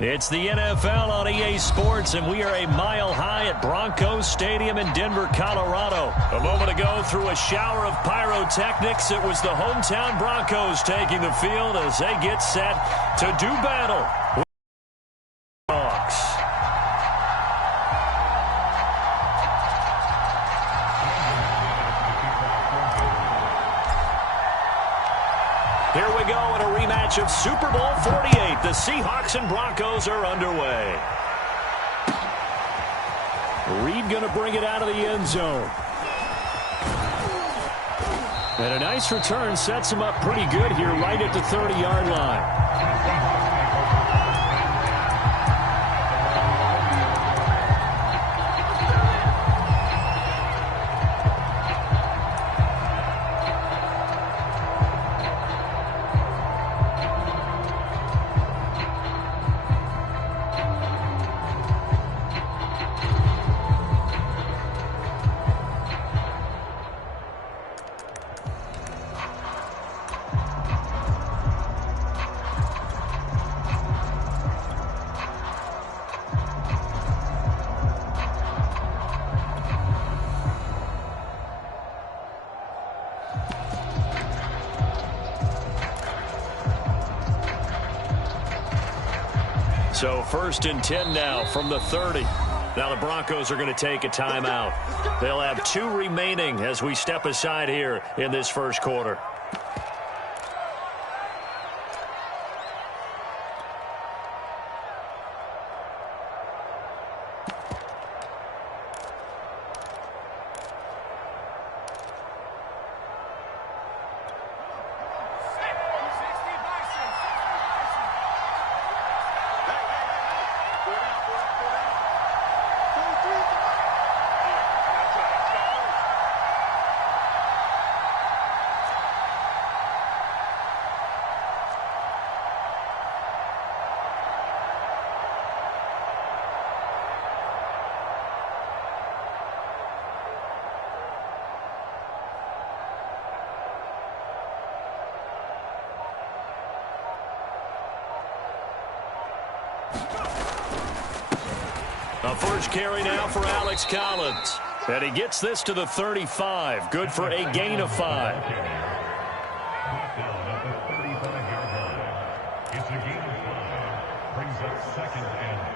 It's the NFL on EA Sports, and we are a mile high at Broncos Stadium in Denver, Colorado. A moment ago, through a shower of pyrotechnics, it was the hometown Broncos taking the field as they get set to do battle with the Hawks. Here we go in a rematch of Super Bowl 48. The Seahawks and Broncos are underway. Reed going to bring it out of the end zone. And a nice return sets him up pretty good here right at the 30-yard line. So 1st and 10 now from the 30. Now the Broncos are going to take a timeout. They'll have 2 remaining as we step aside here in this first quarter. A first carry now for Alex Collins. And he gets this to the 35. Good for a gain of 5. It's a gain of 5. Brings up 2nd and 10.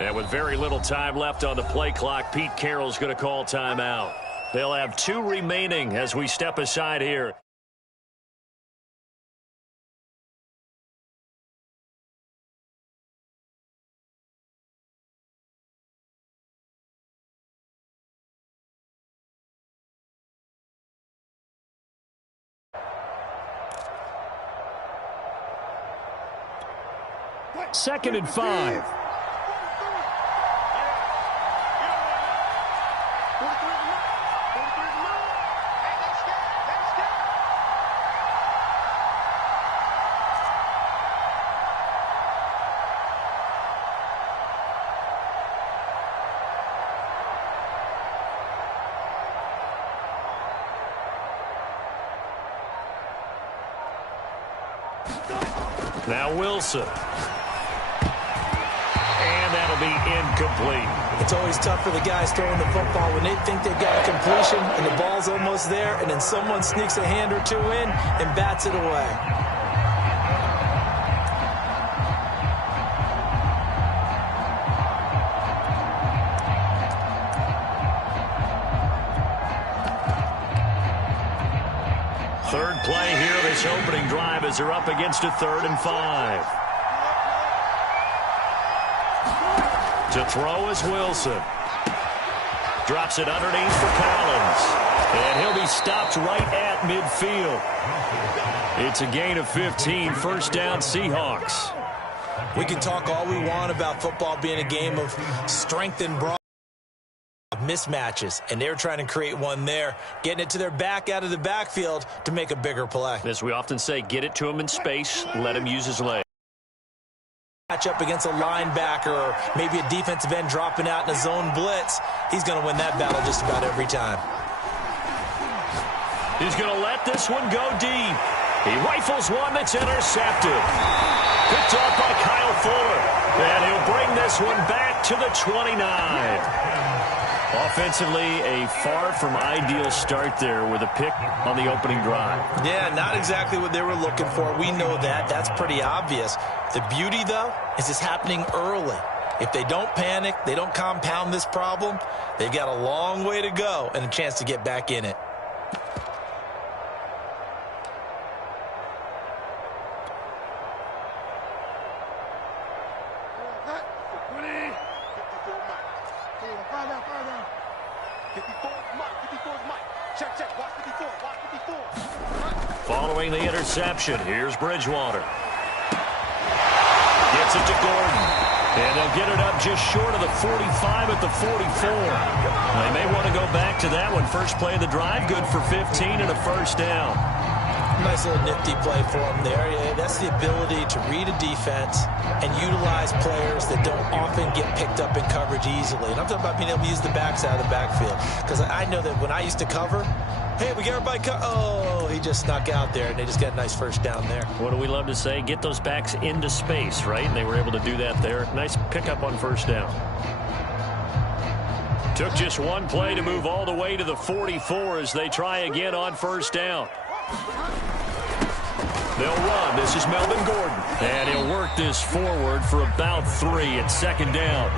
And with very little time left on the play clock, Pete Carroll's going to call timeout. They'll have 2 remaining as we step aside here. Second and 5. Now Wilson. And that'll be incomplete. It's always tough for the guys throwing the football when they think they've got a completion and the ball's almost there, and then someone sneaks a hand or two in and bats it away. Third play here, this opening drive, as they're up against a 3rd and 5. To throw is Wilson. Drops it underneath for Collins. And he'll be stopped right at midfield. It's a gain of 15, first down Seahawks. We can talk all we want about football being a game of strength and broad mismatches, and they're trying to create one there, getting it to their back out of the backfield to make a bigger play. As we often say, get it to him in space, let him use his leg. Match up against a linebacker or maybe a defensive end dropping out in a zone blitz, he's going to win that battle just about every time. He's going to let this one go deep. He rifles one that's intercepted. Picked off by Kyle Fuller. And he'll bring this one back to the 29. Offensively, a far from ideal start there with a pick on the opening drive. Yeah, not exactly what they were looking for. We know that. That's pretty obvious. The beauty, though, is it's happening early. If they don't panic, they don't compound this problem, they've got a long way to go and a chance to get back in it. Following the interception, here's Bridgewater. Gets it to Gordon. And they'll get it up just short of the 45 at the 44. They may want to go back to that one. First play of the drive, good for 15 and a first down. Nice little nifty play for him there. Yeah, that's the ability to read a defense and utilize players that don't often get picked up in coverage easily. And I'm talking about being able to use the backs out of the backfield. Because I know that when I used to cover, hey, we got everybody oh, he just snuck out there, and they just got a nice first down there. What do we love to say? Get those backs into space, right? And they were able to do that there. Nice pickup on first down. Took just one play to move all the way to the 44 as they try again on first down. They'll run. This is Melvin Gordon. And he'll work this forward for about 3 at second down.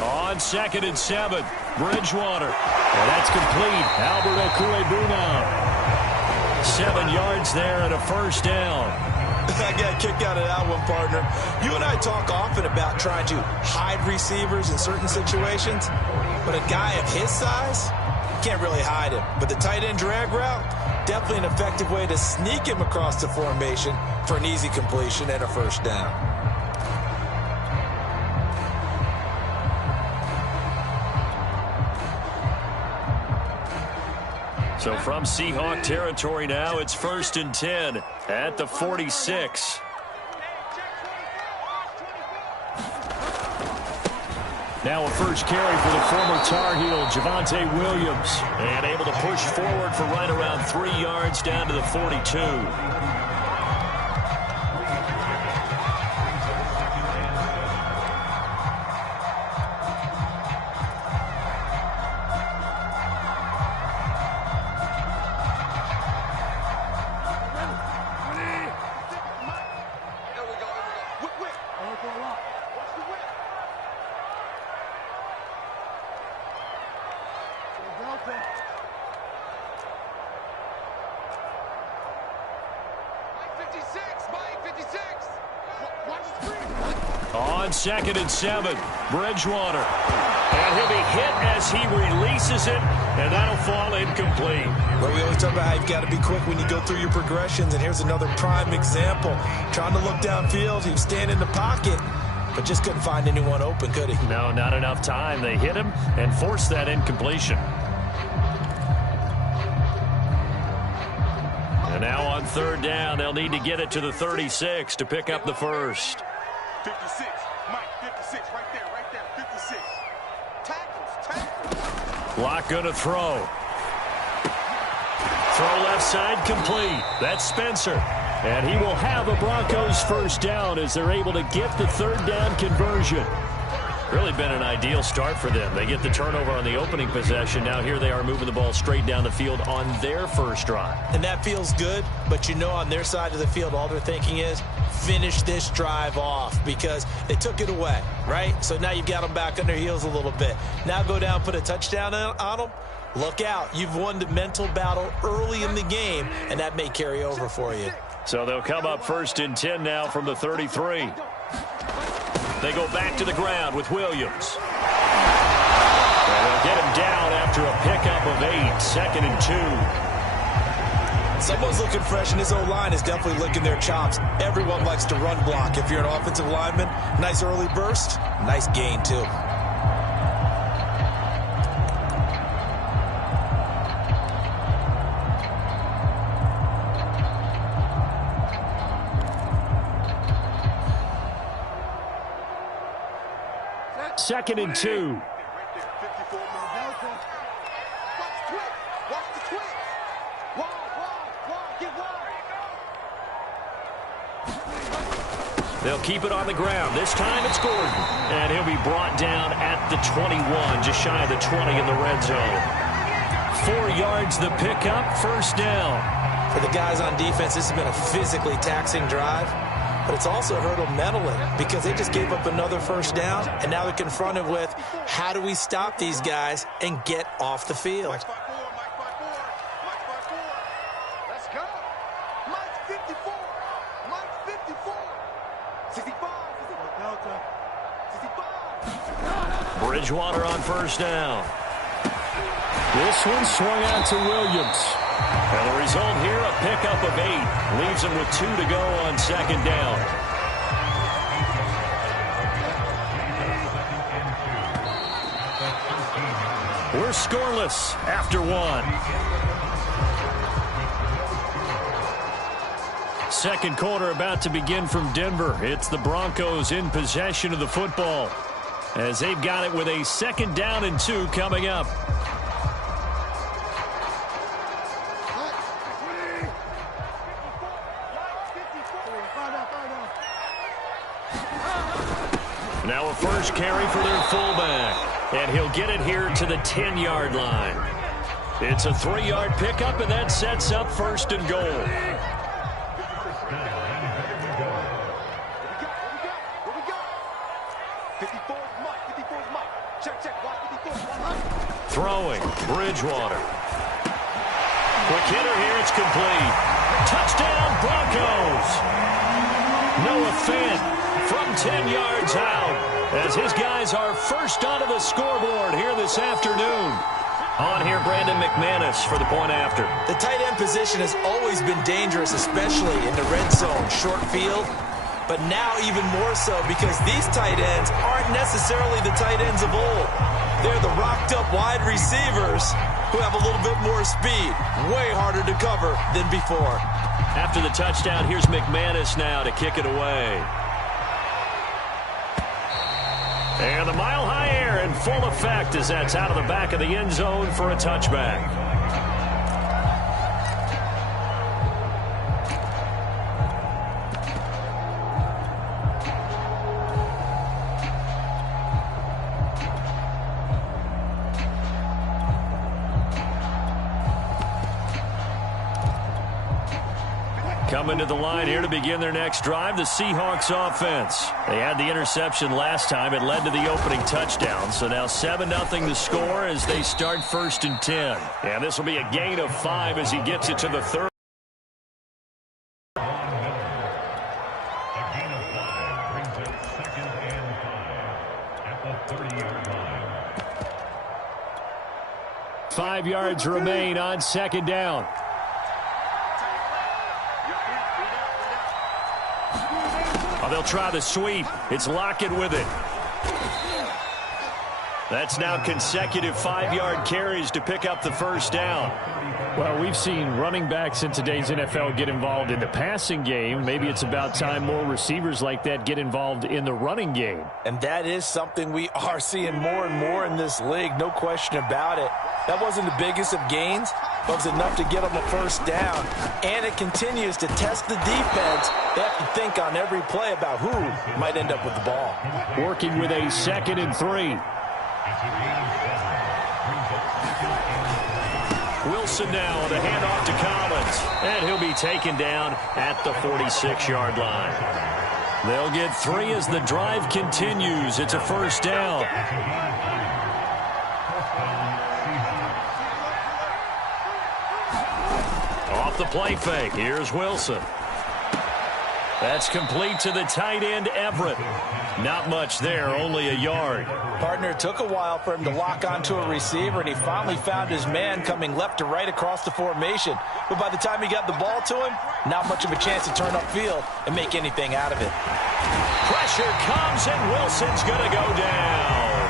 On 2nd and 7, Bridgewater. And that's complete. Albert Okwuegbunam. 7 yards there and a first down. I got a kick out of that one, partner. You and I talk often about trying to hide receivers in certain situations, but a guy of his size, can't really hide him. But the tight end drag route, definitely an effective way to sneak him across the formation for an easy completion and a first down. So from Seahawk territory now, it's 1st and 10 at the 46. Now a first carry for the former Tar Heel, Javonte Williams. And able to push forward for right around 3 yards down to the 42. On 2nd and 7, Bridgewater. And he'll be hit as he releases it, and that'll fall incomplete. Well, we always talk about how you've got to be quick when you go through your progressions, and here's another prime example. Trying to look downfield, he was standing in the pocket, but just couldn't find anyone open, could he? No, not enough time. They hit him and forced that incompletion. And now on third down, they'll need to get it to the 36 to pick up the first. 56, Mike, 56, right there, 56. Tackles. Lock going to throw. Throw left side complete. That's Spencer. And he will have a Broncos first down as they're able to get the third down conversion. Really been an ideal start for them. They get the turnover on the opening possession. Now here they are moving the ball straight down the field on their first drive. And that feels good, but you know on their side of the field, all they're thinking is finish this drive off because they took it away, right? So now you've got them back on their heels a little bit. Now go down, put a touchdown on them. Look out. You've won the mental battle early in the game, and that may carry over for you. So they'll come up first and 10 now from the 33. They go back to the ground with Williams. And they'll get him down after a pickup of 8, 2nd and 2. Someone's looking fresh, and his O-line is definitely licking their chops. Everyone likes to run block. If you're an offensive lineman, nice early burst, nice gain too. Second and 2. They'll keep it on the ground. This time it's Gordon. And he'll be brought down at the 21, just shy of the 20 in the red zone. 4 yards the pickup, first down. For the guys on defense, this has been a physically taxing drive. But it's also hurt them mentally because they just gave up another first down, and now they're confronted with how do we stop these guys and get off the field. Mike 54. Let's go. Mike 54. Mike 54. 65. Delta. 65. Bridgewater on first down. This one swung out to Williams. And the result here, a pickup of 8. Leaves him with 2 to go on second down. We're scoreless after 1. Second quarter about to begin from Denver. It's the Broncos in possession of the football as they've got it with a 2nd down and 2 coming up. Now a first carry for their fullback. And he'll get it here to the 10-yard line. It's a 3-yard pickup, and that sets up first and goal. Throwing, Bridgewater. Quick hitter here, it's complete. Touchdown, Broncos. Noah Fant from 10 yards out as his guys are first onto the scoreboard here this afternoon. On here, Brandon McManus for the point after. The tight end position has always been dangerous, especially in the red zone, short field. But now even more so because these tight ends aren't necessarily the tight ends of old. They're the rocked-up wide receivers who have a little bit more speed. Way harder to cover than before. After the touchdown, here's McManus now to kick it away. And the mile-high air in full effect as that's out of the back of the end zone for a touchback. Coming to the line here to begin their next drive, the Seahawks offense. They had the interception last time. It led to the opening touchdown. So now 7-0 the score as they start first and 10. And this will be a gain of 5 as he gets it to the 30. A gain of 5 brings it 2nd and 5 at the 30-yard line. 5 yards remain on second down. Oh, they'll try the sweep. It's Lockett with it. That's now consecutive 5-yard carries to pick up the first down. Well, we've seen running backs in today's NFL get involved in the passing game. Maybe it's about time more receivers like that get involved in the running game. And that is something we are seeing more and more in this league, no question about it. That wasn't the biggest of gains, but it was enough to get them a first down. And it continues to test the defense. They have to think on every play about who might end up with the ball. Working with a 2nd and 3. Wilson now with a handoff to Collins. And he'll be taken down at the 46-yard line. They'll get 3 as the drive continues. It's a first down. Off the play fake. Here's Wilson. That's complete to the tight end, Everett. Not much there, only a yard. Partner, it took a while for him to lock onto a receiver, and he finally found his man coming left to right across the formation. But by the time he got the ball to him, not much of a chance to turn upfield and make anything out of it. Pressure comes, and Wilson's going to go down.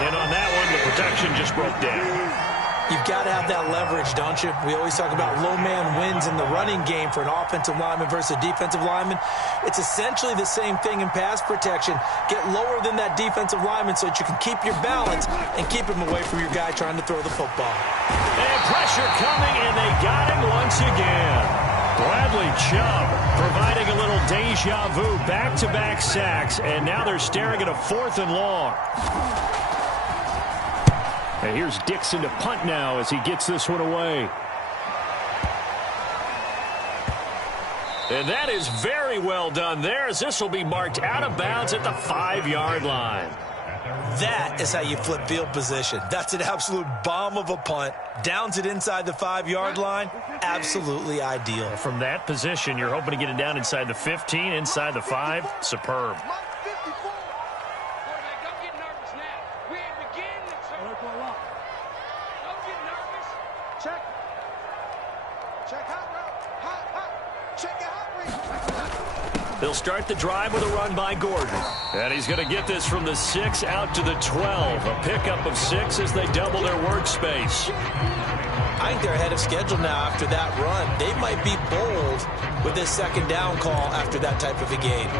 And on that one, the protection just broke down. You've got to have that leverage, don't you? We always talk about low man wins in the running game for an offensive lineman versus a defensive lineman. It's essentially the same thing in pass protection. Get lower than that defensive lineman so that you can keep your balance and keep him away from your guy trying to throw the football. And pressure coming, and they got him once again. Bradley Chubb providing a little deja vu, back-to-back sacks, and now they're staring at a 4th and long. And here's Dixon to punt now as he gets this one away. And that is very well done there, as this will be marked out of bounds at the 5-yard line. That is how you flip field position. That's an absolute bomb of a punt. Downs it inside the 5-yard line. Absolutely ideal. From that position, you're hoping to get it down inside the 15, inside the 5. Superb. They'll start the drive with a run by Gordon. And he's going to get this from the 6 out to the 12. A pickup of 6 as they double their workspace. I think they're ahead of schedule now after that run. They might be bold with this 2nd down call after that type of a game.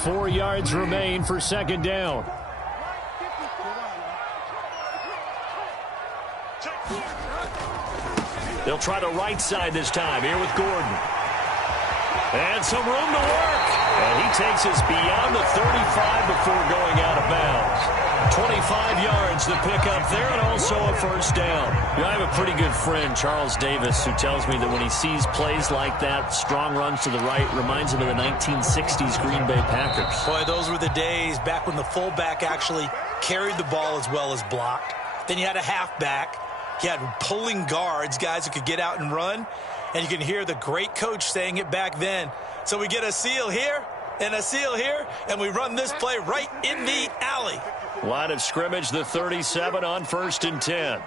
Four yards remain for 2nd down. They'll try the right side this time, here with Gordon. And some room to work. And he takes us beyond the 35 before going out of bounds. 25 yards to pick up there, and also a first down. You know, I have a pretty good friend, Charles Davis, who tells me that when he sees plays like that, strong runs to the right, reminds him of the 1960s Green Bay Packers. Boy, those were the days back when the fullback actually carried the ball as well as blocked. Then you had a halfback. You had pulling guards, guys who could get out and run. And you can hear the great coach saying it back then. So we get a seal here and a seal here, and we run this play right in the alley. Line of scrimmage, the 37 on 1st and 10.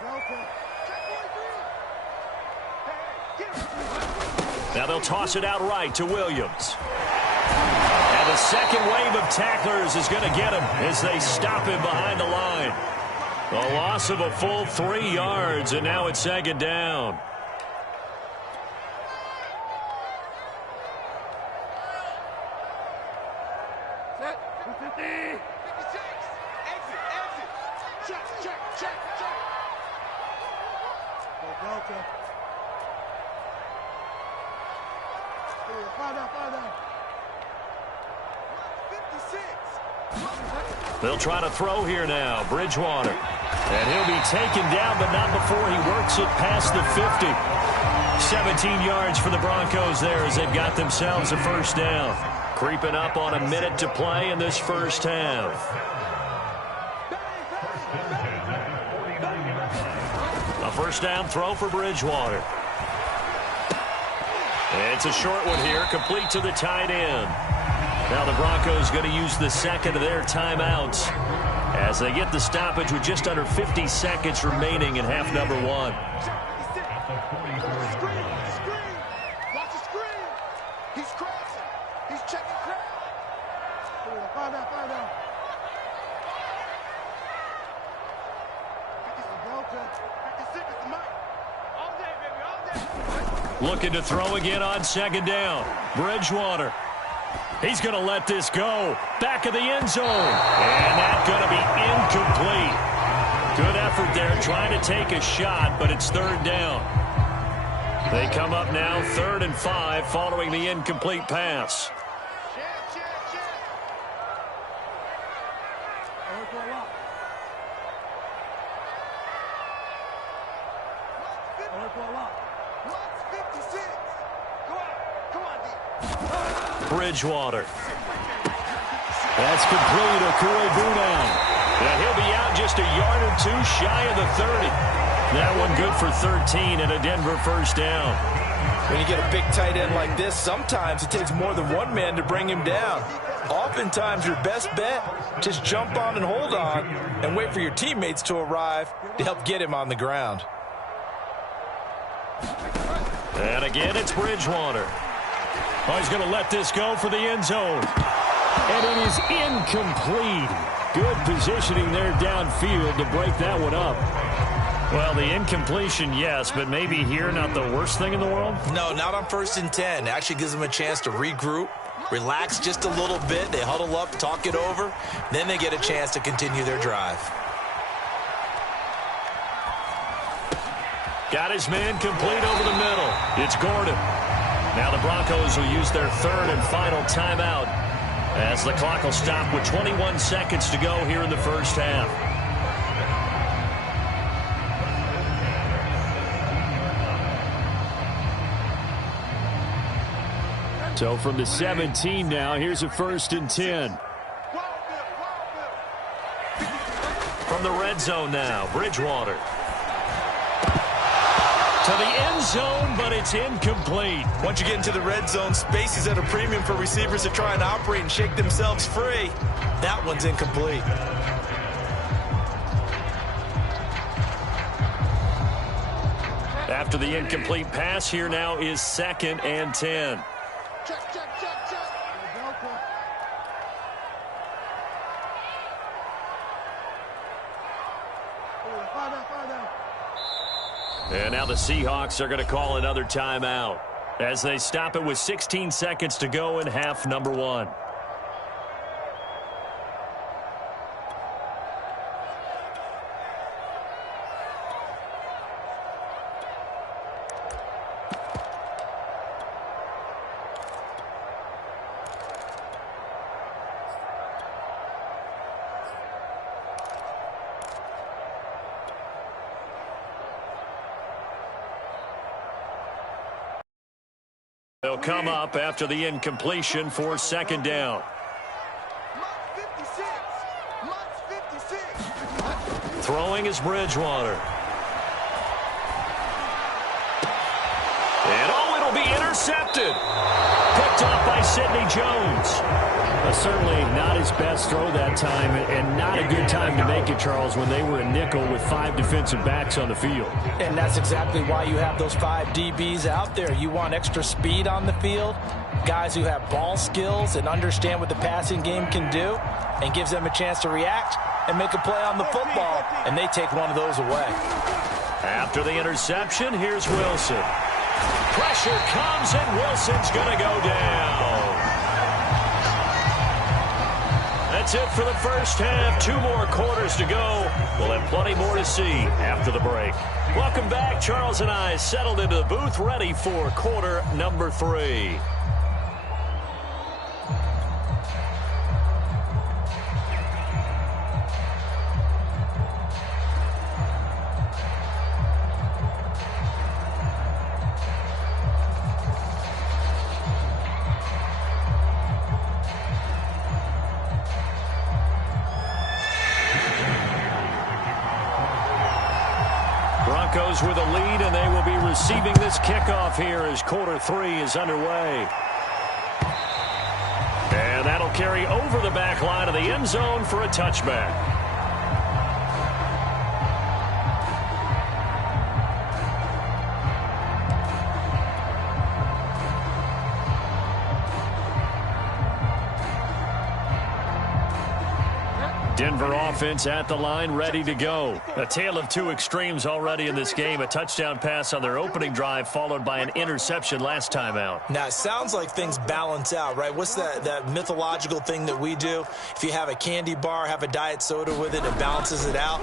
Now they'll toss it out right to Williams. And the second wave of tacklers is going to get him as they stop him behind the line. A loss of a full 3 yards, and now it's 2nd down. They'll try to throw here now, Bridgewater. And he'll be taken down, but not before he works it past the 50. 17 yards for the Broncos there as they've got themselves a first down. Creeping up on a minute to play in this first half. A first down throw for Bridgewater. It's a short one here, complete to the tight end. Now the Broncos going to use the second of their timeouts as they get the stoppage with just under 50 seconds remaining in half number one. Watch the screen. He's crossing. He's checking crowd. Find out. Looking to throw again on second down. Bridgewater. He's going to let this go. Back of the end zone. And that's going to be incomplete. Good effort there trying to take a shot, but it's third down. They come up now 3rd and 5 following the incomplete pass. Bridgewater. That's complete. Okue now. And he'll be out just a yard or two shy of the 30. That one good for 13 and a Denver first down. When you get a big tight end like this, sometimes it takes more than one man to bring him down. Oftentimes, your best bet, just jump on and hold on and wait for your teammates to arrive to help get him on the ground. And again, it's Bridgewater. Oh, he's going to let this go for the end zone. And it is incomplete. Good positioning there downfield to break that one up. Well, the incompletion, yes, but maybe here not the worst thing in the world? No, not on 1st and 10. Actually gives them a chance to regroup, relax just a little bit. They huddle up, talk it over. Then they get a chance to continue their drive. Got his man complete over the middle. It's Gordon. Now the Broncos will use their 3rd and final timeout as the clock will stop with 21 seconds to go here in the first half. So from the 17 now, here's a 1st and 10. From the red zone now, Bridgewater. To the end zone, but it's incomplete. Once you get into the red zone, space is at a premium for receivers to try and operate and shake themselves free. That one's incomplete. After the incomplete pass, here now is 2nd and 10. Check. Find out. And now the Seahawks are going to call another timeout as they stop it with 16 seconds to go in half number one. They'll come up after the incompletion for 2nd down. Throwing is Bridgewater. And it'll be intercepted. Picked off by Sidney Jones. Certainly not his best throw that time, and not a good time to make it, Charles, when they were a nickel with 5 defensive backs on the field. And that's exactly why you have those 5 DBs out there. You want extra speed on the field, guys who have ball skills and understand what the passing game can do, and gives them a chance to react and make a play on the football, and they take one of those away. After the interception, here's Wilson. Pressure comes, and Wilson's going to go down. That's it for the first half. 2 more quarters to go. We'll have plenty more to see after the break. Welcome back. Charles and I settled into the booth, ready for quarter number 3. Broncos with a lead, and they will be receiving this kickoff here as quarter 3 is underway. And that'll carry over the back line of the end zone for a touchback. Denver offense at the line, ready to go. A tale of two extremes already in this game. A touchdown pass on their opening drive, followed by an interception last time out. Now, it sounds like things balance out, right? What's that mythological thing that we do? If you have a candy bar, have a diet soda with it, it balances it out.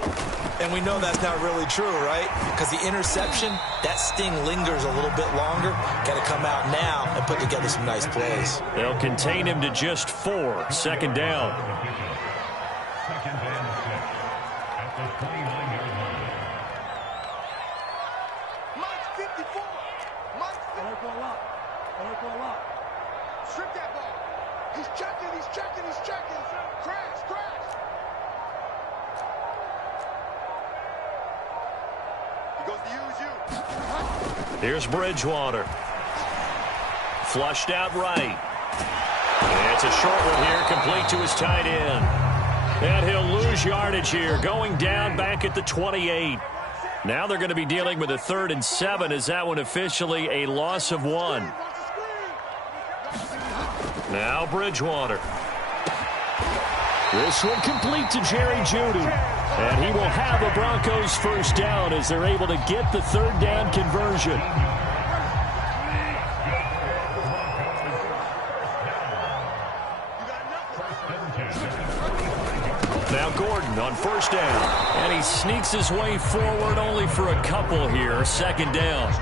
And we know that's not really true, right? Because the interception, that sting lingers a little bit longer. Got to come out now and put together some nice plays. They'll contain him to just 4. Second down. Second and 6 at the 29-yard line. Mike 54. Mike 54. Strip that ball. He's checking. Crash. He goes to use you. Here's Bridgewater. Flushed out right. It's a short one here, complete to his tight end. And he'll lose yardage here, going down back at the 28. Now they're going to be dealing with a 3rd and 7. Is that one officially a loss of 1? Now Bridgewater. This one complete to Jerry Jeudy. And he will have the Broncos first down as they're able to get the 3rd down conversion. Now Gordon on first down. And he sneaks his way forward only for a couple here. Second down.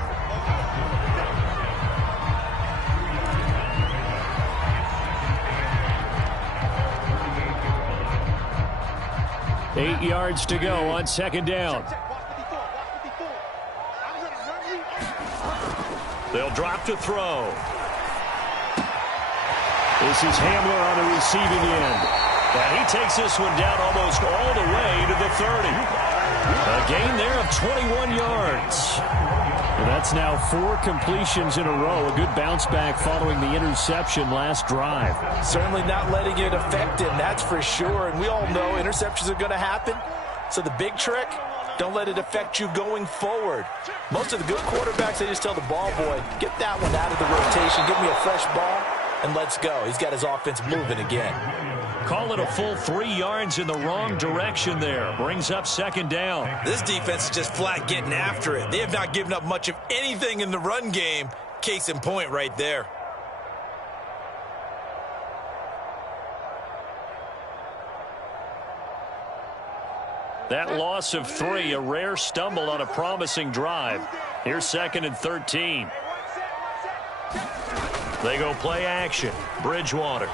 Eight yards to go on second down. They'll drop to throw. This is Hamler on the receiving end. And he takes this one down almost all the way to the 30. A gain there of 21 yards. And that's now 4 completions in a row. A good bounce back following the interception last drive. Certainly not letting it affect him, that's for sure. And we all know interceptions are going to happen. So the big trick, don't let it affect you going forward. Most of the good quarterbacks, they just tell the ball boy, get that one out of the rotation, give me a fresh ball, and let's go. He's got his offense moving again. Call it a full 3 yards in the wrong direction there. Brings up second down. This defense is just flat getting after it. They have not given up much of anything in the run game. Case in point right there. That loss of 3, a rare stumble on a promising drive. Here's 2nd and 13. They go play action. Bridgewater.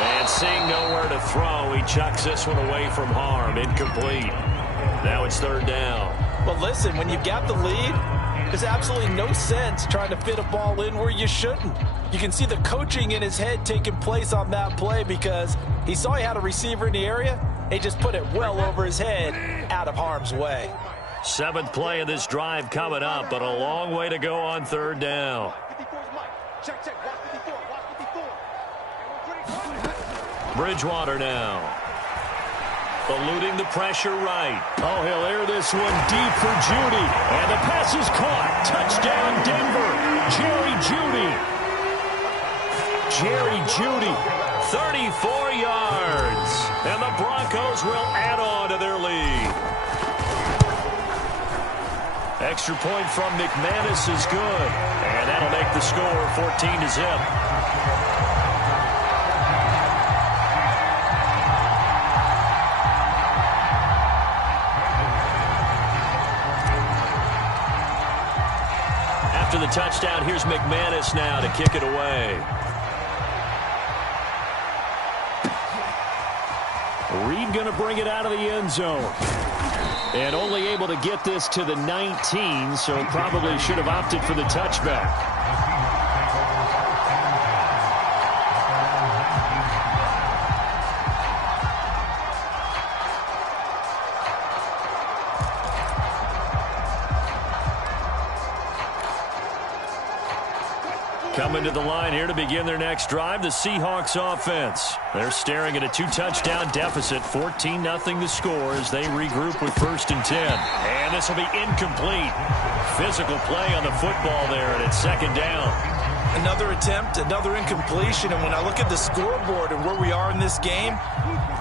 And seeing nowhere to throw, he chucks this one away from harm. Incomplete. Now it's 3rd down. Well, listen, when you've got the lead, there's absolutely no sense trying to fit a ball in where you shouldn't. You can see the coaching in his head taking place on that play because he saw he had a receiver in the area. He just put it well over his head, out of harm's way. 7th play of this drive coming up, but a long way to go on 3rd down. Bridgewater now. Eluding the pressure right. Oh, he'll air this one deep for Jeudy. And the pass is caught. Touchdown, Denver. Jerry Jeudy. Jerry Jeudy. 34 yards. And the Broncos will add on to their lead. Extra point from McManus is good. And that'll make the score 14-0. After the touchdown, here's McManus now to kick it away. Reed going to bring it out of the end zone. And only able to get this to the 19, so probably should have opted for the touchback. Coming to the line here to begin their next drive, the Seahawks offense. They're staring at a 2-touchdown deficit, 14-0 the score as they regroup with 1st and 10. And this will be incomplete. Physical play on the football there, and it's 2nd down. Another attempt, another incompletion, and when I look at the scoreboard and where we are in this game,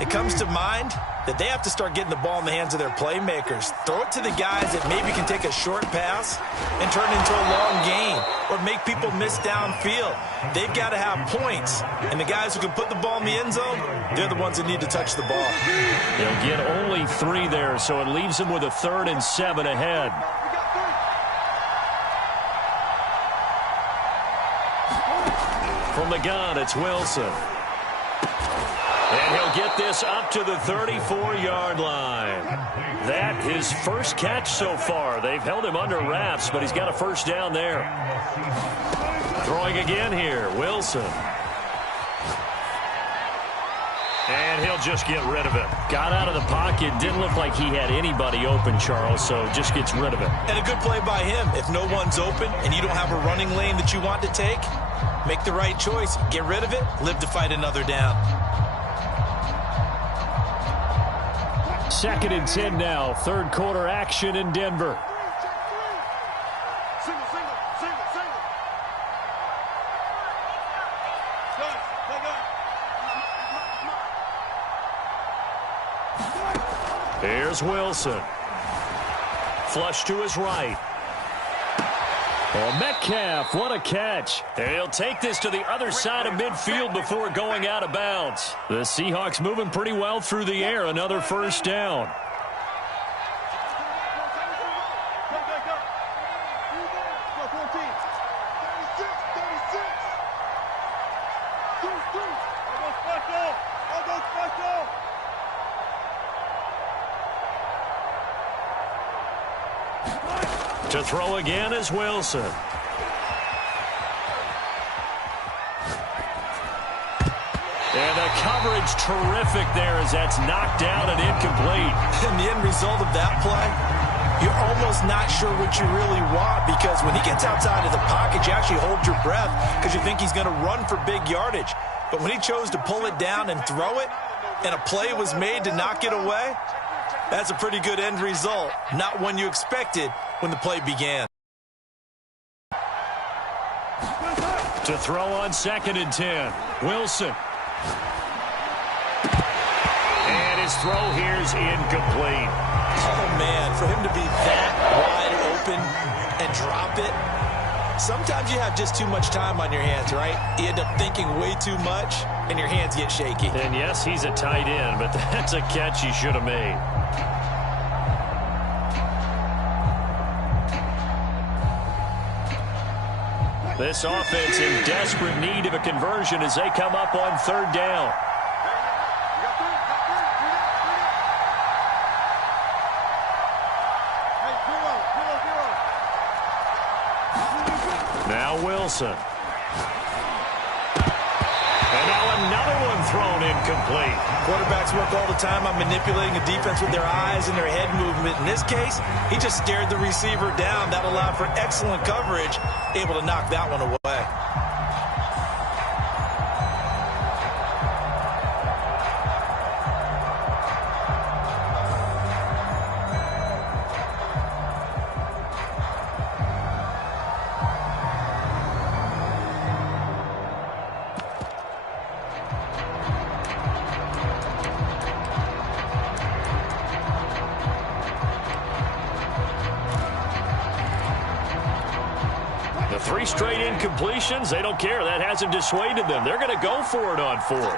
it comes to mind that they have to start getting the ball in the hands of their playmakers. Throw it to the guys that maybe can take a short pass and turn it into a long gain or make people miss downfield. They've got to have points, and the guys who can put the ball in the end zone, they're the ones that need to touch the ball. They'll get only 3 there, so it leaves them with a 3rd and 7 ahead. From the gun, it's Wilson. And he'll get this up to the 34-yard line. That his first catch so far. They've held him under wraps, but he's got a 1st down there. Throwing again here, Wilson. And he'll just get rid of it. Got out of the pocket. Didn't look like he had anybody open, Charles, so just gets rid of it. And a good play by him. If no one's open and you don't have a running lane that you want to take, make the right choice. Get rid of it. Live to fight another down. 2nd and 10 now. 3rd quarter action in Denver. Here's Wilson. Flush to his right. Oh, Metcalf, what a catch. He'll take this to the other side of midfield before going out of bounds. The Seahawks moving pretty well through the air. Another 1st down. To throw again is Wilson. And the coverage terrific there as that's knocked down and incomplete. And the end result of that play, you're almost not sure what you really want, because when he gets outside of the pocket, you actually hold your breath because you think he's going to run for big yardage. But when he chose to pull it down and throw it, and a play was made to knock it away, that's a pretty good end result. Not one you expected when the play began. To throw on 2nd and 10. Wilson. And his throw here's incomplete. Oh, man, for him to be that wide open and drop it. Sometimes you have just too much time on your hands, right? You end up thinking way too much, and your hands get shaky. And yes, he's a tight end, but that's a catch he should have made. This offense in desperate need of a conversion as they come up on 3rd down. Now Wilson. And now another one thrown incomplete. Quarterbacks work all the time on manipulating a defense with their eyes and their head movement. In this case, he just stared the receiver down. That allowed for excellent coverage, able to knock that one away. The 3 straight incompletions, they don't care. That hasn't dissuaded them. They're going to go for it on 4th.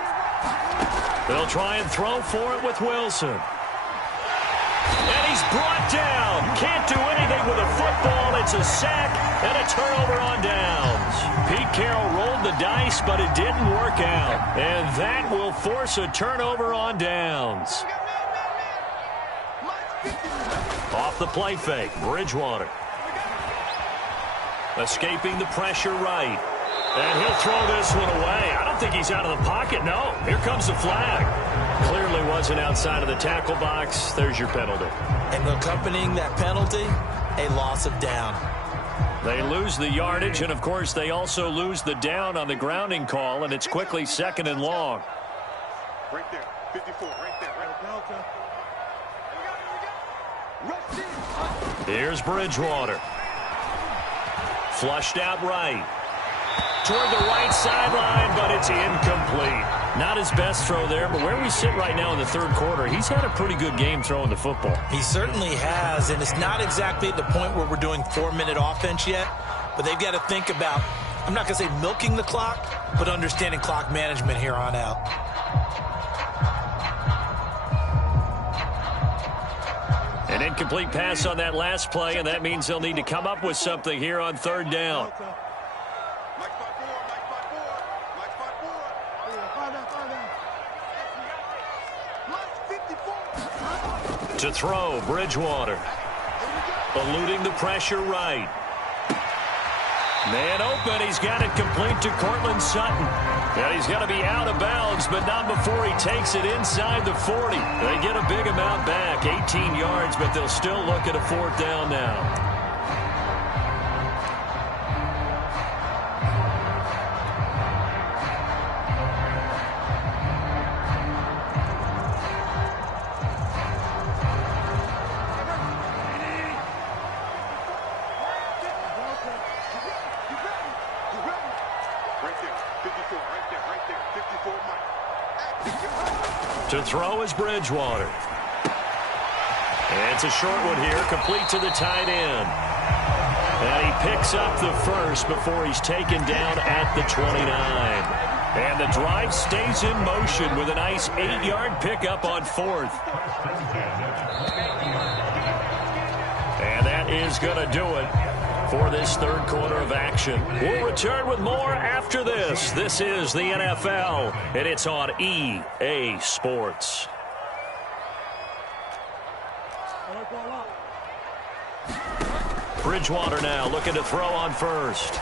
They'll try and throw for it with Wilson. And he's brought down. Can't do anything with a football. It's a sack and a turnover on downs. Pete Carroll rolled the dice, but it didn't work out. And that will force a turnover on downs. Off the play fake, Bridgewater. Escaping the pressure right. And he'll throw this one away. I don't think he's out of the pocket. No, here comes the flag. Clearly wasn't outside of the tackle box. There's your penalty. And accompanying that penalty, a loss of down. They lose the yardage, and, of course, they also lose the down on the grounding call, and it's quickly 2nd and long. Right there, 54, right there, right there. Here's Bridgewater. Flushed out right. Toward the right sideline, but it's incomplete. Not his best throw there, but where we sit right now in the 3rd quarter, he's had a pretty good game throwing the football. He certainly has, and it's not exactly at the point where we're doing 4-minute offense yet, but they've got to think about, I'm not going to say milking the clock, but understanding clock management here on out. An incomplete pass on that last play, and that means they'll need to come up with something here on 3rd down. To throw, Bridgewater. Eluding the pressure right. Man open, he's got it complete to Cortland Sutton. And he's got to be out of bounds, but not before he takes it inside the 40. They get a big amount back, 18 yards, but they'll still look at a 4th down now. To throw is Bridgewater. And it's a short one here, complete to the tight end. And he picks up the first before he's taken down at the 29. And the drive stays in motion with a nice 8-yard pickup on 4th. And that is going to do it for this 3rd quarter of action. We'll return with more after this. This is the NFL, and it's on EA Sports. Bridgewater now looking to throw on 1st.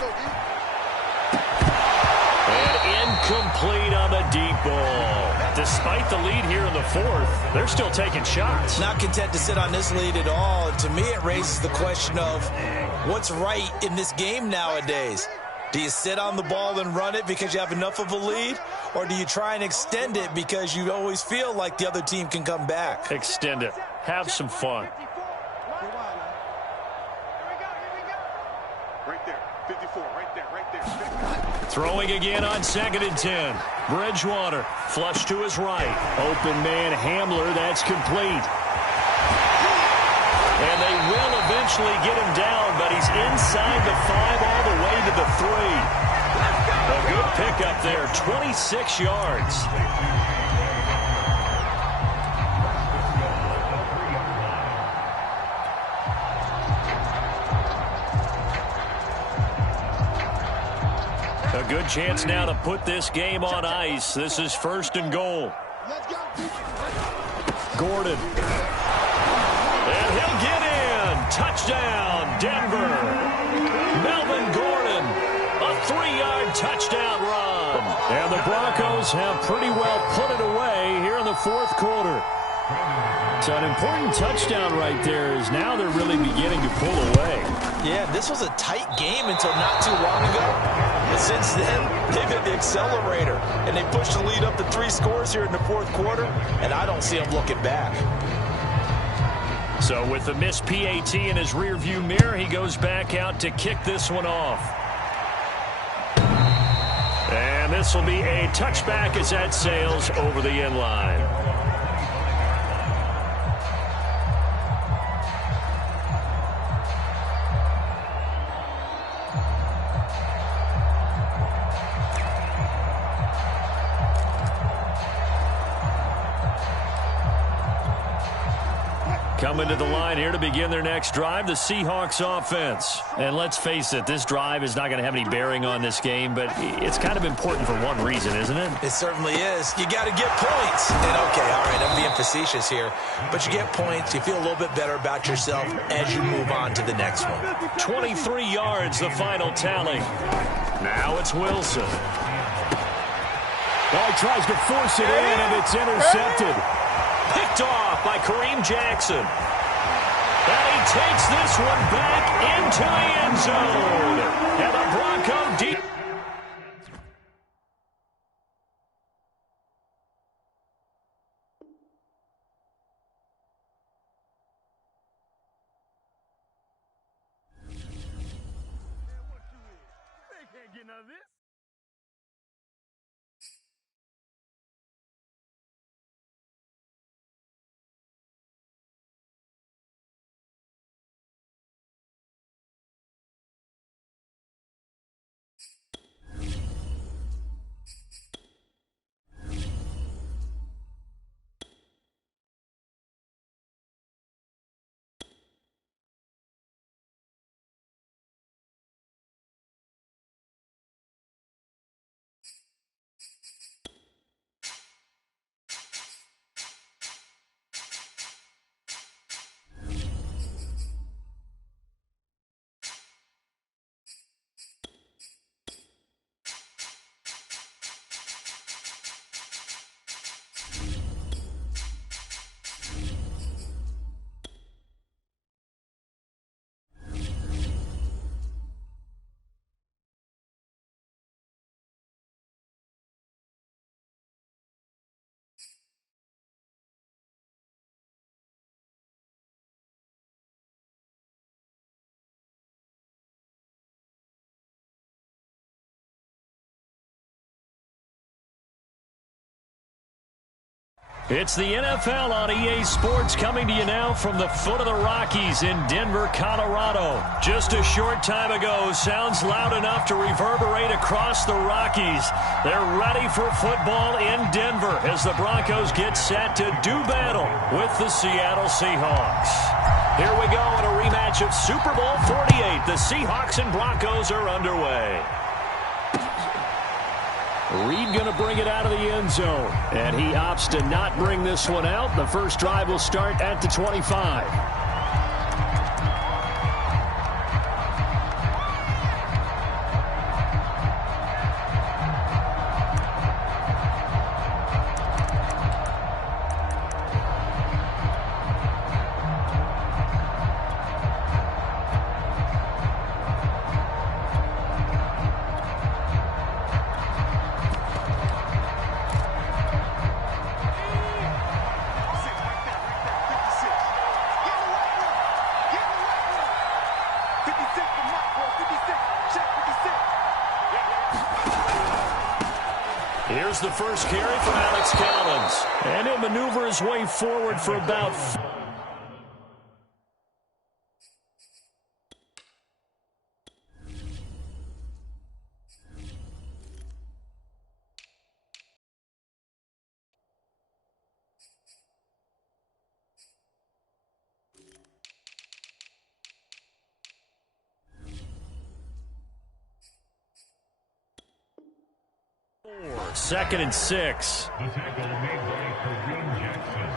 And incomplete on the deep ball. Despite the lead here in the 4th, they're still taking shots. Not content to sit on this lead at all. And to me, it raises the question of what's right in this game nowadays. Do you sit on the ball and run it because you have enough of a lead? Or do you try and extend it because you always feel like the other team can come back? Extend it. Have some fun. Right there, 54, right there, right there. Throwing again on 2nd and 10. Bridgewater, flush to his right. Open man Hamler, that's complete. And they will eventually get him down, but he's inside the 5 all the way to the 3. A good pickup there, 26 yards. A good chance now to put this game on ice. This is 1st and goal. Gordon. And he'll get in. Touchdown, Denver. Melvin Gordon. A 3-yard touchdown run. And the Broncos have pretty well put it away here in the 4th quarter. So an important touchdown right there is now they're really beginning to pull away. Yeah, this was a tight game until not too long ago. But since then, they've hit the accelerator. And they pushed the lead up to 3 scores here in the 4th quarter. And I don't see them looking back. So with the missed PAT in his rearview mirror, he goes back out to kick this one off. And this will be a touchback as that sails over the end line. Coming to the line here to begin their next drive, the Seahawks offense. And let's face it, this drive is not going to have any bearing on this game, but it's kind of important for one reason, isn't it? It certainly is. You got to get points. And okay, all right, I'm being facetious here, but you get points, you feel a little bit better about yourself as you move on to the next one. 23 yards, the final tally. Now it's Wilson. Well, he tries to force it in, and it's intercepted. Picked off by Kareem Jackson. And he takes this one back into the end zone. And the Bronco deep. It's the NFL on EA Sports coming to you now from the foot of the Rockies in Denver, Colorado. Just a short time ago, sounds loud enough to reverberate across the Rockies. They're ready for football in Denver as the Broncos get set to do battle with the Seattle Seahawks. Here we go in a rematch of Super Bowl 48. The Seahawks and Broncos are underway. Reed going to bring it out of the end zone. And he opts to not bring this one out. The first drive will start at the 25. Here's the first carry from Alex Collins. And he'll maneuver his way forward for about... Second and 6. The tackle made by Kareem Jackson.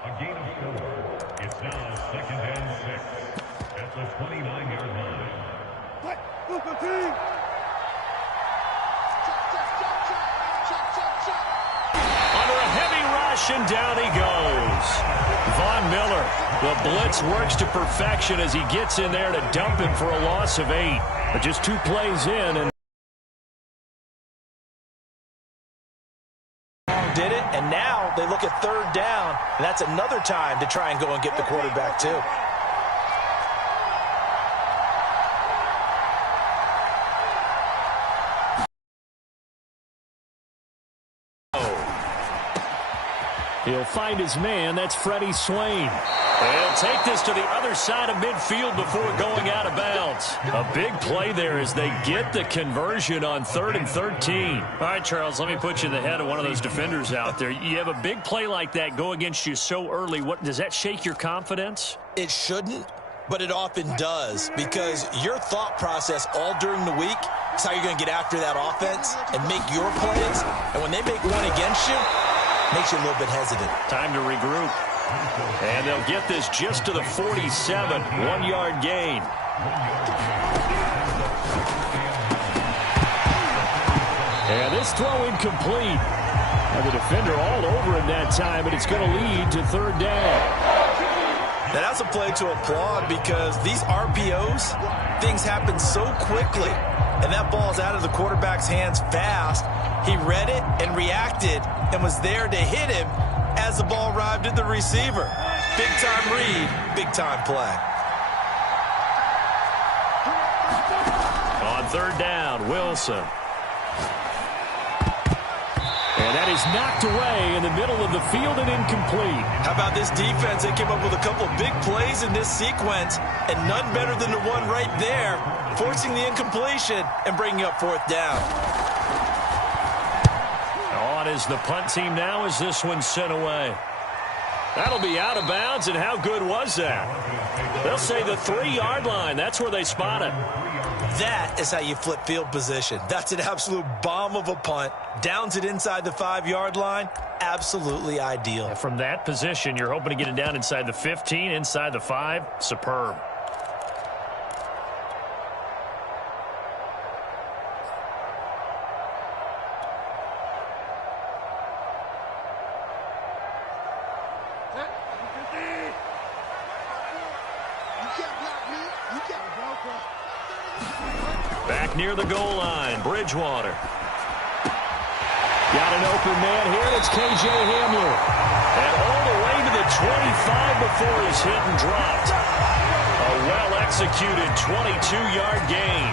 A gain of 4. It's now second and 6 at the 29-yard line. Under a heavy rush, and down he goes. Von Miller, the blitz works to perfection as he gets in there to dump him for a loss of 8. But just 2 plays in, and did it, and now they look at third down, and that's another time to try and go and get the quarterback too. He'll find his man. That's Freddie Swain. He'll take this to the other side of midfield before going out of bounds. A big play there as they get the conversion on 3rd and 13. All right, Charles, let me put you in the head of one of those defenders out there. You have a big play like that go against you so early. What does that shake your confidence? It shouldn't, but it often does, because your thought process all during the week is how you're going to get after that offense and make your plays. And when they make one against you, it makes you a little bit hesitant. Time to regroup. And they'll get this just to the 47, 1-yard gain. And this throw incomplete. And the defender all over him that time, but it's going to lead to 3rd down. Now, that's a play to applaud because these RPOs, things happen so quickly. And that ball's out of the quarterback's hands fast. He read it and reacted and was there to hit him as the ball arrived at the receiver. Big-time read, big-time play. On third down, Wilson. And that is knocked away in the middle of the field and incomplete. How about this defense? They came up with a couple of big plays in this sequence, and none better than the one right there, forcing the incompletion and bringing up fourth down. On is the punt team now as this one's sent away. That'll be out of bounds, and how good was that? They'll say the 3-yard line. That's where they spot it. That is how you flip field position. That's an absolute bomb of a punt. Downs it inside the 5-yard line. Absolutely ideal. And from that position, you're hoping to get it down inside the 15, inside the 5. Superb. Back near the goal line, Bridgewater. Got an open man here. It's K.J. Hamler. And all the way to the 25 before he's hit and dropped. A well-executed 22-yard gain.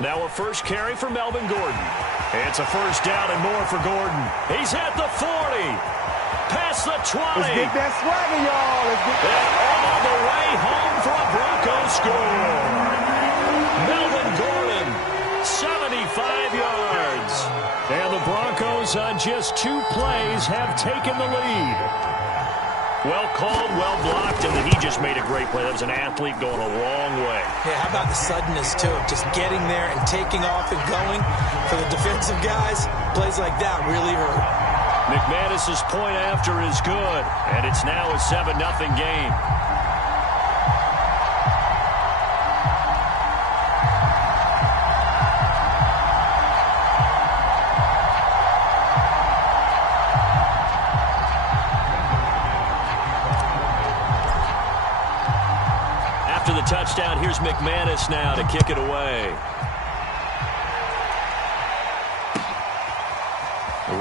Now a first carry for Melvin Gordon. It's a first down and more for Gordon. He's at the 40. Past the 20. Let's get that swagger, y'all. Let's get that. And all the way home for a Broncos score. Melvin Gordon, 75 yards. And the Broncos on just 2 plays have taken the lead. Well called, well blocked, and he just made a great play. That was an athlete going a long way. Yeah, how about the suddenness, too? Just getting there and taking off and going. For the defensive guys, plays like that really hurt. McManus's point after is good, and it's now a 7-0 game. After the touchdown, here's McManus now to kick it away.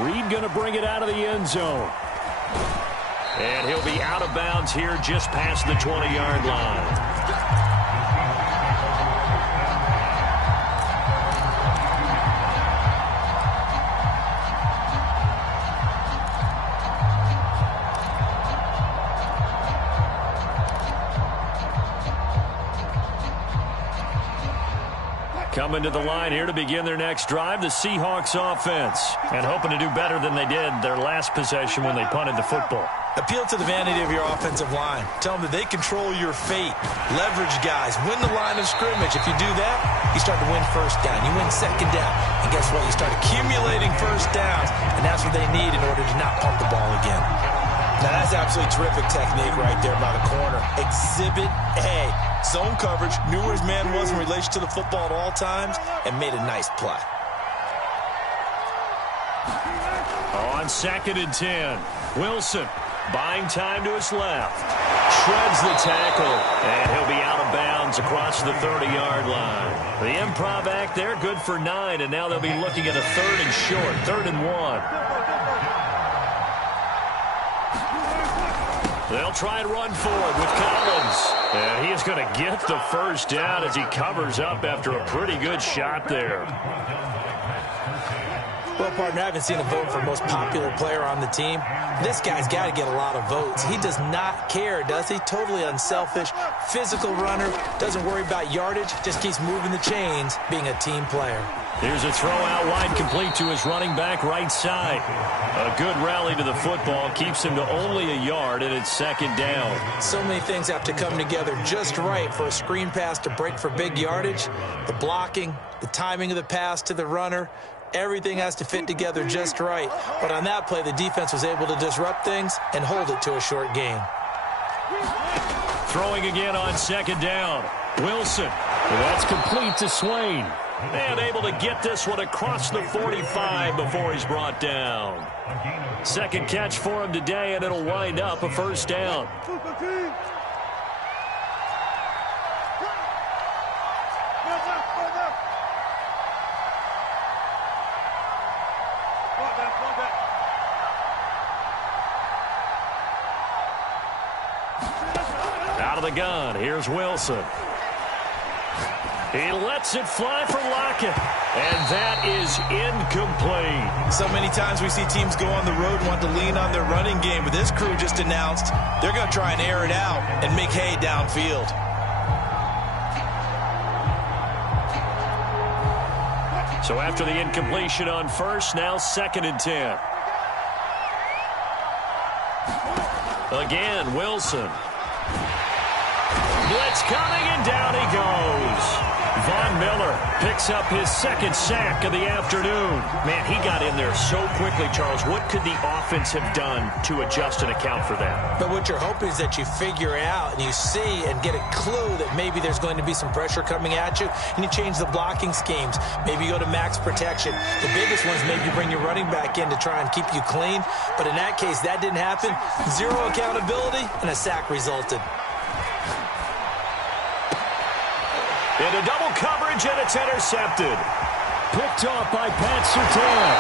Reed going to bring it out of the end zone. And he'll be out of bounds here just past the 20-yard line. Coming to the line here to begin their next drive, the Seahawks offense. And hoping to do better than they did their last possession when they punted the football. Appeal to the vanity of your offensive line. Tell them that they control your fate. Leverage guys. Win the line of scrimmage. If you do that, you start to win first down. You win second down. And guess what? You start accumulating first downs. And that's what they need in order to not punt the ball again. Now, that's absolutely terrific technique right there by the corner. Exhibit A. Zone coverage, knew where his man was in relation to the football at all times, and made a nice play. On 2nd and 10, Wilson buying time to his left. Shreds the tackle, and he'll be out of bounds across the 30-yard line. The improv act there, good for 9, and now they'll be looking at a 3rd and short, 3rd and 1. They'll try and run forward with Collins. And he is going to get the first down as he covers up after a pretty good shot there. Well, partner, I haven't seen a vote for most popular player on the team. This guy's got to get a lot of votes. He does not care, does he? Totally unselfish, physical runner, doesn't worry about yardage, just keeps moving the chains, being a team player. Here's a throw out wide, complete to his running back right side. A good rally to the football keeps him to only a yard, and it's second down. So many things have to come together just right for a screen pass to break for big yardage. The blocking, the timing of the pass to the runner, everything has to fit together just right. But on that play, the defense was able to disrupt things and hold it to a short gain. Throwing again on second down. Wilson. That's complete to Swain. And able to get this one across the 45 before he's brought down. Second catch for him today, and it'll wind up a first down. Out of the gun, here's Wilson. He lets it fly for Lockett, and that is incomplete. So many times we see teams go on the road and want to lean on their running game, but this crew just announced they're going to try and air it out and make hay downfield. So after the incompletion on first, now second and 10. Again, Wilson. Blitz coming, and down he goes. Von Miller picks up his second sack of the afternoon. Man, he got in there so quickly, Charles. What could the offense have done to adjust and account for that? But what you're hoping is that you figure out and you see and get a clue that maybe there's going to be some pressure coming at you, and you change the blocking schemes. Maybe you go to max protection. The biggest one is maybe you bring your running back in to try and keep you clean. But in that case, that didn't happen. Zero accountability, and a sack resulted. Into double coverage, and it's intercepted. Picked off by Pat Surtain.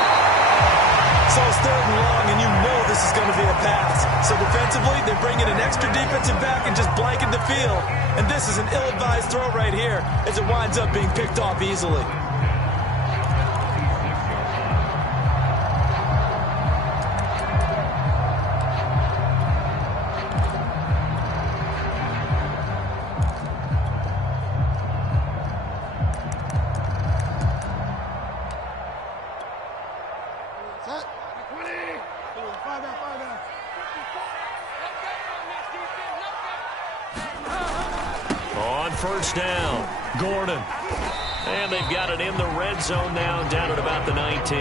So it's third and long, and you know this is going to be a pass. So defensively, they bring in an extra defensive back and just blanket the field. And this is an ill-advised throw right here as it winds up being picked off easily. First down, Gordon. And they've got it in the red zone now, down at about the 19.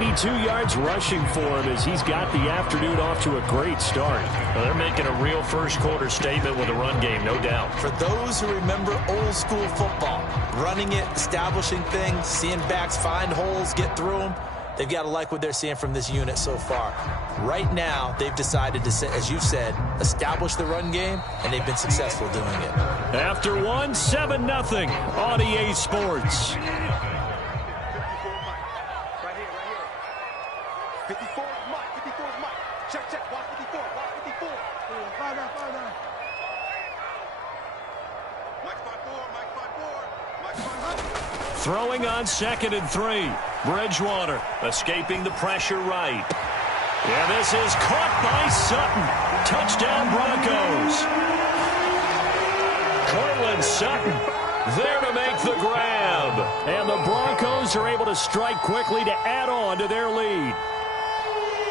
82 yards rushing for him as he's got the afternoon off to a great start. Well, they're making a real first-quarter statement with a run game, no doubt. For those who remember old-school football, running it, establishing things, seeing backs find holes, get through them, they've got to like what they're seeing from this unit so far. Right now, they've decided to, as you said, establish the run game, and they've been successful doing it. After one, 7-0 on EA Sports. 54 is Mike. 54 is Mike. Check. Watch 54. Watch 54. Fire down. Mike 5-4. Throwing on second and 3. Bridgewater escaping the pressure right. Yeah, this is caught by Sutton. Touchdown Broncos. Cortland Sutton there to make the grab. And the Broncos are able to strike quickly to add on to their lead.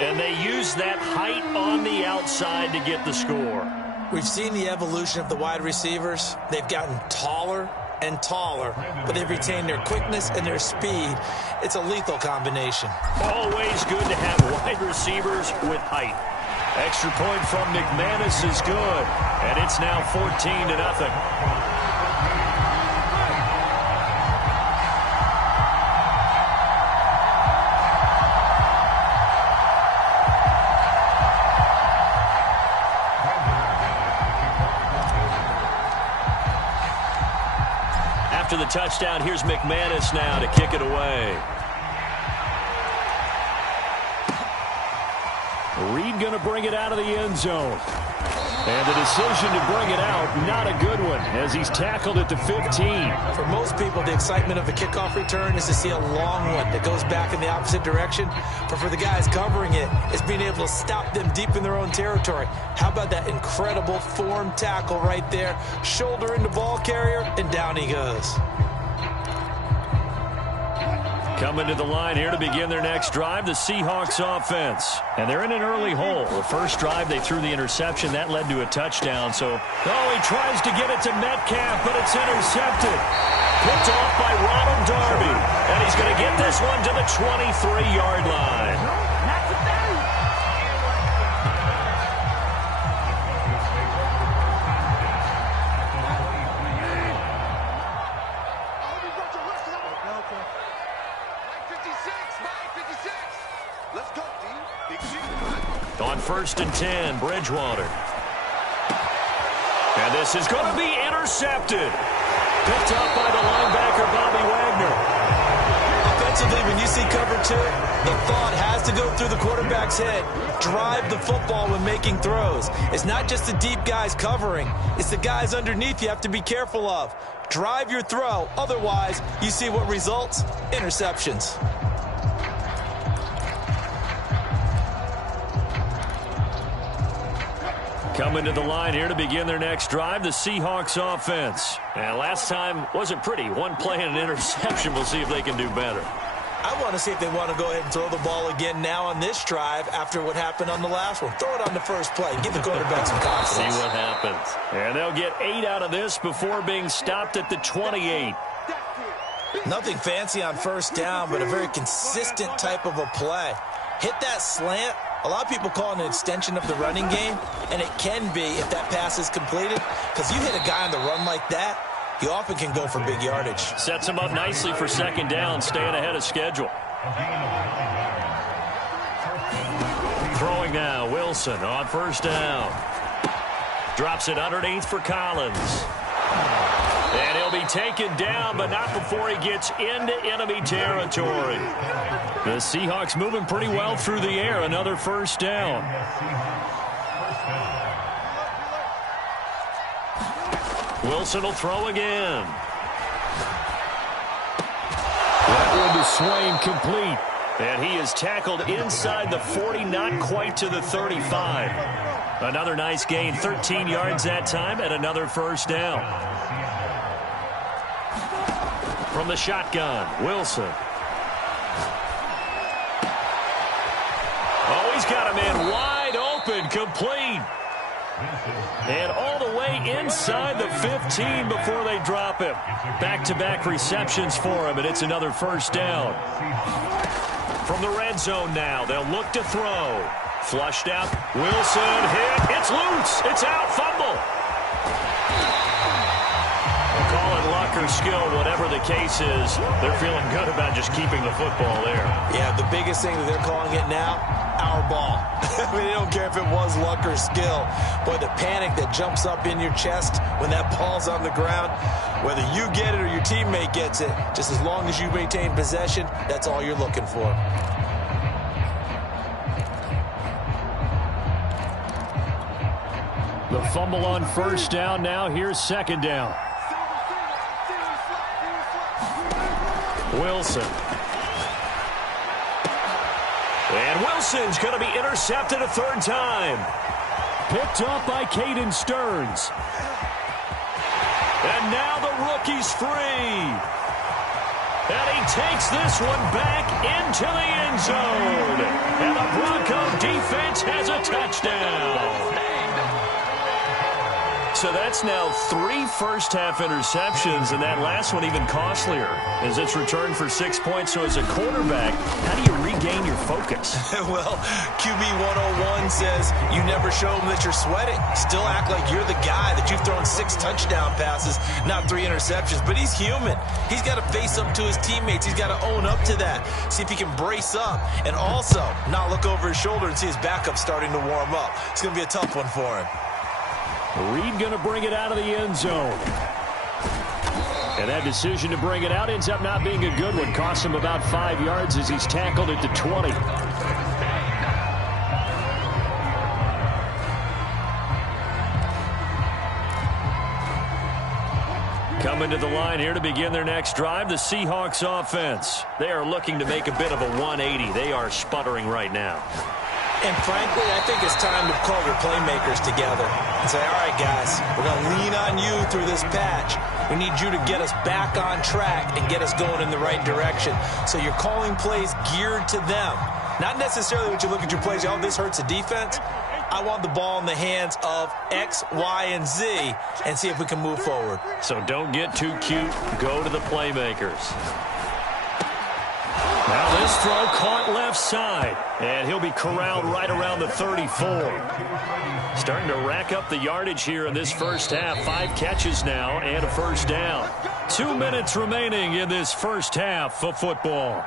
And they use that height on the outside to get the score. We've seen the evolution of the wide receivers. They've gotten taller and taller, but they've retained their quickness and their speed. It's a lethal combination. Always good to have wide receivers with height. Extra point from McManus is good, and it's now 14-0. After the touchdown, here's McManus now to kick it away. Reed going to bring it out of the end zone. And the decision to bring it out, not a good one, as he's tackled at the 15. For most people, the excitement of a kickoff return is to see a long one that goes back in the opposite direction. But for the guys covering it, it's being able to stop them deep in their own territory. How about that incredible form tackle right there? Shoulder into ball carrier, and down he goes. Coming to the line here to begin their next drive, the Seahawks offense. And they're in an early hole. The first drive, they threw the interception. That led to a touchdown. So, he tries to get it to Metcalf, but it's intercepted. Picked off by Ronald Darby. And he's going to get this one to the 23-yard line. On 1st and 10, Bridgewater. And this is going to be intercepted. Picked up by the linebacker, Bobby Wagner. Offensively, when you see cover 2, the thought has to go through the quarterback's head. Drive the football when making throws. It's not just the deep guys covering. It's the guys underneath you have to be careful of. Drive your throw. Otherwise, you see what results? Interceptions. Coming to the line here to begin their next drive, the Seahawks offense. And last time wasn't pretty. One play and an interception. We'll see if they can do better. I want to see if they want to go ahead and throw the ball again now on this drive after what happened on the last one. Throw it on the first play. Give the quarterback some confidence. See what happens. And they'll get 8 out of this before being stopped at the 28. Nothing fancy on first down, but a very consistent type of a play. Hit that slant. A lot of people call it an extension of the running game, and it can be if that pass is completed, because you hit a guy on the run like that, he often can go for big yardage. Sets him up nicely for second down, staying ahead of schedule. Throwing now, Wilson on 1st down. Drops it underneath for Collins. And he'll be taken down, but not before he gets into enemy territory. The Seahawks moving pretty well through the air. Another 1st down. Wilson will throw again. That one to Swain, complete. And he is tackled inside the 40, not quite to the 35. Another nice gain, 13 yards that time, and another 1st down. From the shotgun, Wilson. Oh, he's got a man wide open, complete. And all the way inside the 15 before they drop him. Back-to-back receptions for him, and it's another 1st down. From the red zone now, they'll look to throw. Flushed out, Wilson hit, it's loose, it's out, fumble. Call it luck or skill, whatever the case is, they're feeling good about just keeping the football there. Yeah, the biggest thing that they're calling it now, our ball. I mean, they don't care if it was luck or skill. Boy, the panic that jumps up in your chest when that ball's on the ground, whether you get it or your teammate gets it, just as long as you maintain possession, that's all you're looking for. The fumble on 1st down now. Here's 2nd down. Wilson. And Wilson's going to be intercepted a 3rd time. Picked up by Caden Stearns. And now the rookie's free. And he takes this one back into the end zone. And the Bronco defense has a touchdown. So that's now 3 first-half interceptions, and that last one even costlier as it's returned for 6 points. So as a quarterback, how do you regain your focus? Well, QB 101 says you never show them that you're sweating. Still act like you're the guy, that you've thrown 6 touchdown passes, not 3 interceptions. But he's human. He's got to face up to his teammates. He's got to own up to that. See if he can brace up and also not look over his shoulder and see his backup starting to warm up. It's going to be a tough one for him. Reed going to bring it out of the end zone. And that decision to bring it out ends up not being a good one. Costs him about 5 yards as he's tackled at the 20. into the line here to begin their next drive. The Seahawks offense. They are looking to make a bit of a 180. They are sputtering right now. And frankly, I think it's time to call your playmakers together and say, all right, guys, we're going to lean on you through this patch. We need you to get us back on track and get us going in the right direction. So you're calling plays geared to them. Not necessarily when you look at your plays, oh, this hurts the defense. I want the ball in the hands of X, Y, and Z and see if we can move forward. So don't get too cute. Go to the playmakers. Now this throw caught left side, and he'll be corralled right around the 34. Starting to rack up the yardage here in this first half. 5 catches now and a first down. 2 minutes remaining in this first half of football.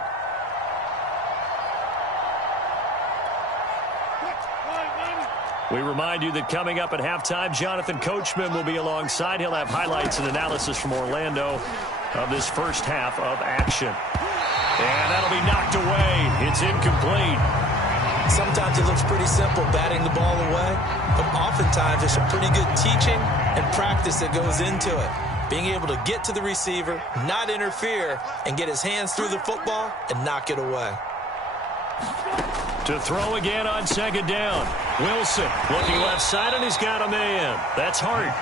We remind you that coming up at halftime, Jonathan Coachman will be alongside. He'll have highlights and analysis from Orlando of this first half of action. And that'll be knocked away. It's incomplete. Sometimes it looks pretty simple, batting the ball away. But oftentimes there's some pretty good teaching and practice that goes into it. Being able to get to the receiver, not interfere, and get his hands through the football and knock it away. To throw again on second down. Wilson looking left side, and he's got a man. That's Hart.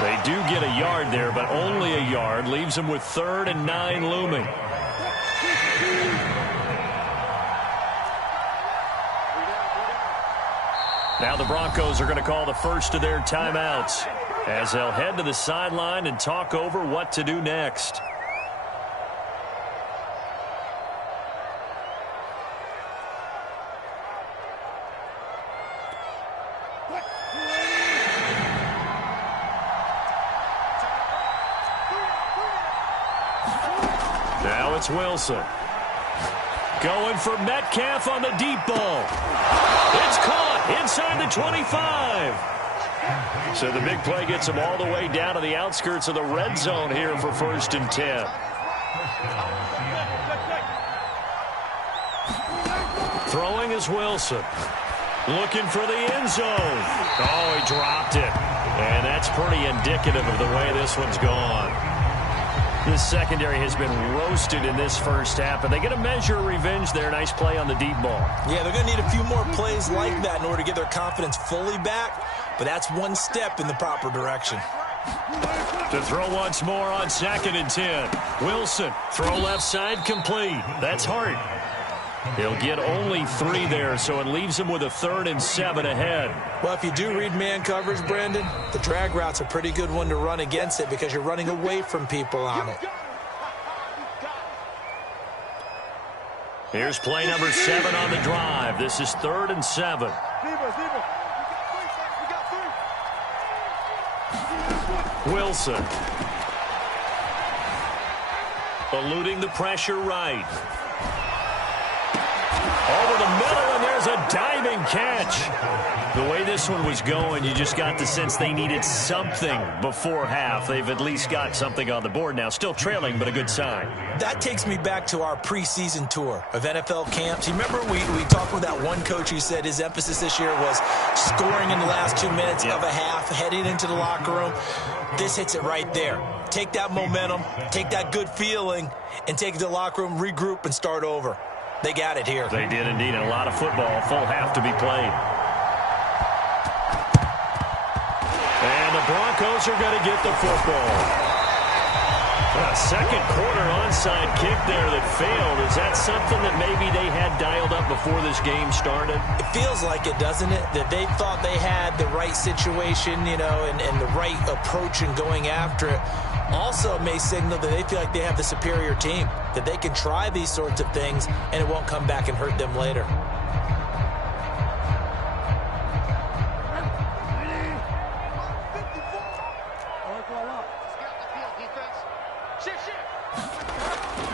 They do get a yard there, but only a yard. Leaves him with 3rd and 9 looming. Now the Broncos are going to call the first of their timeouts as they'll head to the sideline and talk over what to do next. Now it's Wilson. Going for Metcalf on the deep ball. It's caught inside the 25. So the big play gets him all the way down to the outskirts of the red zone here for 1st and 10. Throwing is Wilson. Looking for the end zone. Oh, he dropped it. And that's pretty indicative of the way this one's gone. This secondary has been roasted in this first half, but they get a measure of revenge there. Nice play on the deep ball. Yeah, they're going to need a few more plays like that in order to get their confidence fully back, but that's one step in the proper direction. To throw once more on 2nd and 10. Wilson, throw left side, complete. That's Hart. He'll get only 3 there, so it leaves him with a 3rd and 7 ahead. Well, if you do read man coverage, Brandon, the drag route's a pretty good one to run against it because you're running away from people on it. Here's play number 7 on the drive. This is 3rd and 7. Wilson. Eluding the pressure right. Over the middle, and there's a diving catch. The way this one was going, you just got the sense they needed something before half. They've at least got something on the board now. Still trailing, but a good sign. That takes me back to our preseason tour of NFL camps. You remember we talked with that one coach who said his emphasis this year was scoring in the last 2 minutes of a half, heading into the locker room. This hits it right there. Take that momentum, take that good feeling, and take it to the locker room, regroup, and start over. They got it here. They did indeed, and a lot of football, full half to be played. And the Broncos are going to get the football. A second quarter onside kick there that failed. Is that something that maybe they had dialed up before this game started? It feels like it, doesn't it? That they thought they had the right situation, you know, and the right approach in going after it. Also it may signal that they feel like they have the superior team, that they can try these sorts of things and it won't come back and hurt them later.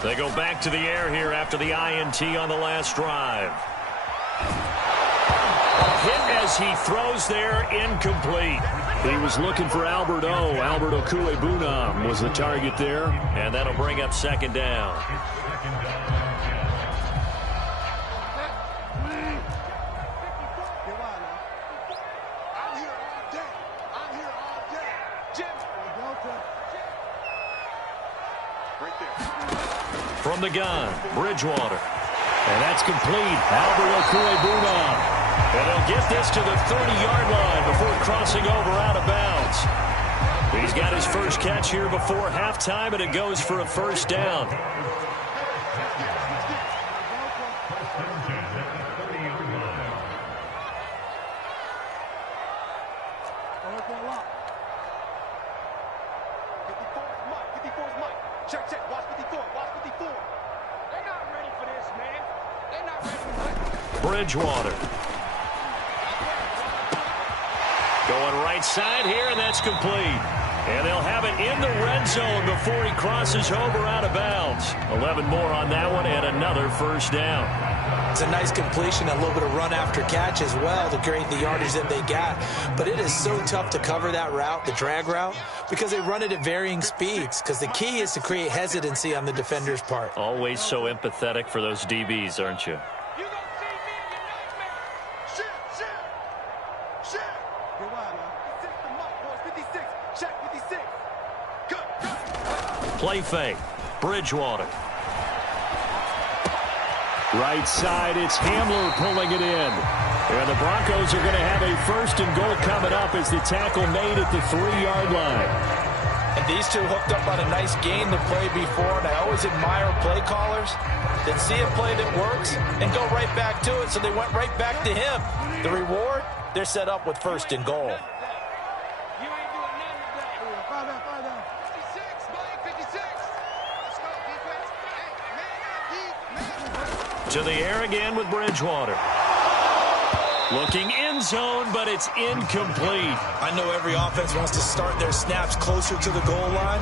They go back to the air here after the INT on the last drive. Hit as he throws there, incomplete. He was looking for Albert Okuebunam was the target there, and that'll bring up 2nd down. From the gun, Bridgewater. And that's complete. Albert Okwuegbunam. And they'll get this to the 30-yard line before crossing over out of bounds. He's got his first catch here before halftime, and it goes for a first down. Check, check. Watch 54. Watch 54. They're not ready for this, man. They're not ready for it. Bridgewater. Going right side here, and that's complete. And they'll have it in the red zone before he crosses over out of bounds. 11 more on that one, and another first down. It's a nice completion, a little bit of run after catch as well to create the yardage that they got. But it is so tough to cover that route, the drag route, because they run it at varying speeds. Because the key is to create hesitancy on the defender's part. Always so empathetic for those DBs, aren't you? You gonna see me in your nightmare. Shit. Get wide, man. 56 to Mike, boys. 56. Check 56. Good. Play fake. Bridgewater. Right side, it's Hamler pulling it in. And the Broncos are going to have a first and goal coming up as the tackle made at the 3-yard line. And these two hooked up on a nice game the play before, and I always admire play callers that see a play that works and go right back to it, so they went right back to him. The reward, they're set up with first and goal. You ain't doing nothing today. Five down. 56, Mike, 56. Let's go, defense. Hey, man. To the air again with Bridgewater. Looking end zone, but it's incomplete. I know every offense wants to start their snaps closer to the goal line,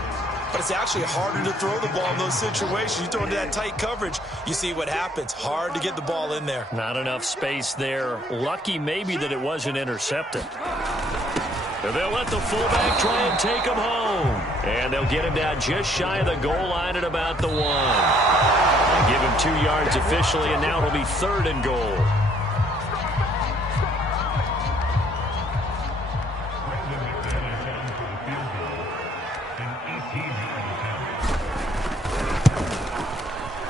but it's actually harder to throw the ball in those situations. You throw into that tight coverage, you see what happens. Hard to get the ball in there. Not enough space there. Lucky maybe that it wasn't intercepted. And they'll let the fullback try and take him home. And they'll get him down just shy of the goal line at about the 1. And give him 2 yards officially, and now it'll be 3rd and goal.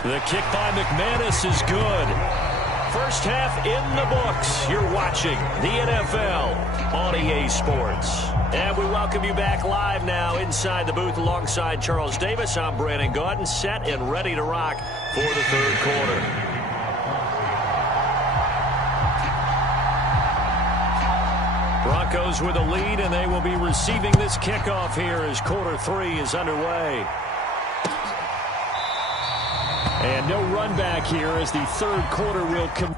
The kick by McManus is good. First half in the books. You're watching the NFL on EA Sports. And we welcome you back live now inside the booth alongside Charles Davis. I'm Brandon Gaudin, set and ready to rock for the 3rd quarter. Broncos with a lead, and they will be receiving this kickoff here as quarter 3 is underway. And no run back here as the 3rd quarter will come.